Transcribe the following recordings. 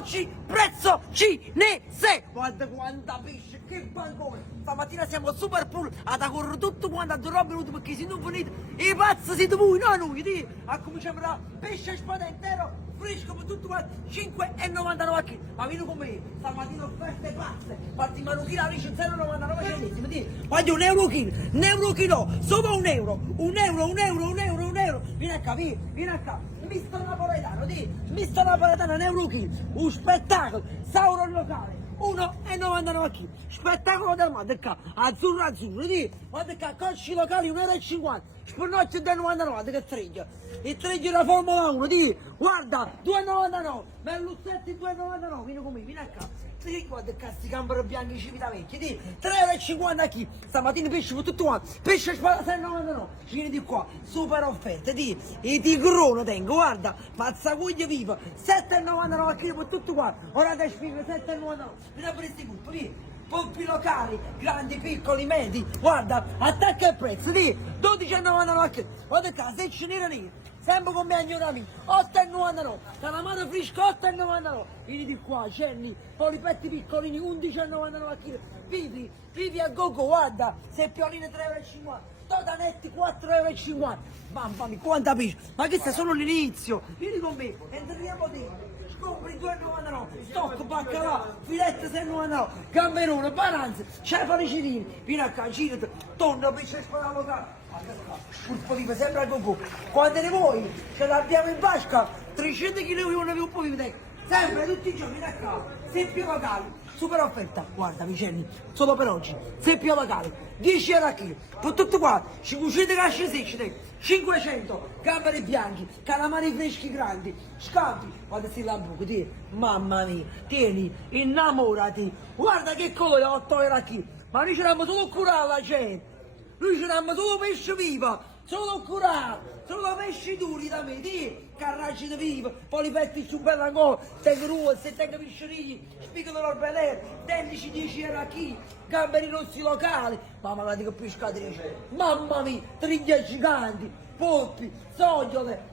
oggi prezzo cinese. Guarda quanta pesce, che bancone. Stamattina siamo super full, ad correre tutto quanto a 2 minuti perché se non venite i pazzi siete voi, no noi, di. A cominciare da pesce spada intero, fresco per tutto quanto, 5,99 kg. Ma vieni con me, stamattina offerte pazze, fatti manuchina alice 0,99 centesimi, di. Voglio €1 chilo, €1 chilo, sopra €1, €1. Vieni a capire, vieni a capire. Misto napoletano, di, misto napoletano, €1 chilo, un spettacolo, sauro locale. 1,99 kg, spettacolo del mondo, azzurro azzurro, di, guarda qua, cosci locali 1,50 €, spannocchio del 99, che treggia, il treggia della Formula 1, di, guarda, 2,99 €, Merluzzetti 2,99 €, vieni con me, vieni a casa. Sì, guarda che sti gamberi bianchi civitavecchi, di, €3,50 kg, stamattina pesce per tutto quanto, pesce spada 6,99 €, vieni di qua, super offerte, di, i tigrone tengo, guarda, mazzacuglia viva, 7,99 kg per tutto quanto, ora te spiego 7,99 €, vieni a prendere questi colpi, di, polpi locali, grandi, piccoli, medi, guarda, attacca il prezzo, di, 12,99 kg, guarda qua, secce nera nera, sempre con me agnorami, 8,99 €, calamaro fresco 8,99 €, vieni di qua, cenni, polipetti piccolini 11,99 kg, vivi a gogo, guarda, seppioline 3,50 €, totanetti 4,50 €, mamma mia, quanta pesce, ma questo è solo l'inizio, vieni con me, entriamo dentro. Compri 2,99 €, stock, baccalà, filette 6,99 €, gamberone, bananze, cefali cirini, vieni a girati, tonno, pesce spada locale, pulpo vivo, sempre a gogo, quando ne vuoi, ce l'abbiamo in vasca, 300 kg di un pulpo vivo, sempre, tutti i giorni, vieni a casa, seppio locale, super offerta, guarda Vicenni, solo per oggi, seppio locale, 10 € a chilo, per tutto qua, 500 casce secche, 500, gamberi bianchi, calamari freschi grandi, scampi, guarda sti lambuchi, ti, mamma mia, tieni, innamorati, guarda che colore, 8 € a chilo, ma noi ce l'abbiamo solo curare la gente, noi ce l'abbiamo solo pesce viva, solo curare, solo pesci duri da me, ti, carracci di vivo, polipetti su bella ancora, tengo ruo, se tengo piscirini, spigolo l'orbelere, tendici 10 € a chilo, gamberi rossi locali, mamma la dico pescatrice, mamma mia, triglie giganti, polpi, sogliole,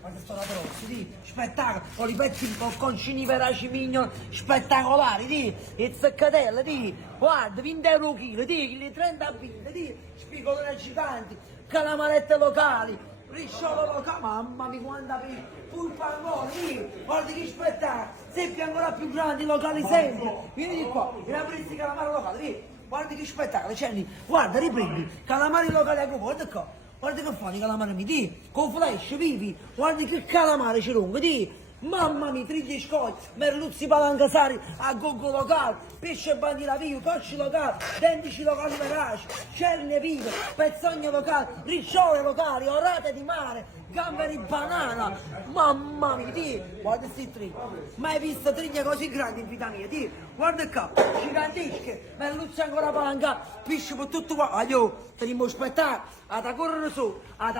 guarda sto latrozzi, di, spettacolo, polipetti, bocconcini veraci mignon, spettacolari, di, e zeccatelle, di, guarda, 20 € a chilo, di, 30 binde, di, spigolone giganti, calamarette locali, risciolo locale, mamma mia quanta pesce, pulpa ancora, di, guarda che spettacolo, seppi ancora più grandi, locali sempre, vieni di qua, vieni a prendere calamari locali, di, guarda che spettacolo, Cenni, guarda, riprendi, calamari locali a gogo, guarda qua, guarda che fanno i calamari miei, di, con flash, vivi, guarda che calamari ci lungo, di, mamma mia, trigli scogli, merluzzi palancasari, a gogo locale, pesce bandiera vivo, cosci locali, dendici locali veraci, cerne vive, pezzogne locali, ricciole locali, orate di mare, gamberi banana, mamma mia, di, guarda sti trigli, mai visto triglie così grandi in vita mia, di, guarda qua, gigantesche, merluzzi ancora palanca, pesce per tutto qua, aglio, teniamo spettacolo, ad correre su, ad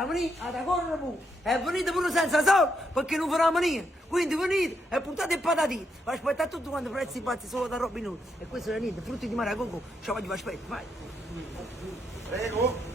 correre pure, e venite pure senza soldi, perché non faremo niente. Quindi venite e puntate i patatini, vi aspettate tutti quanti prezzi pazzi solo da Robin Hood. E questo è niente, frutti di mare a gogo, ciao, vi aspetto, vai. Prego.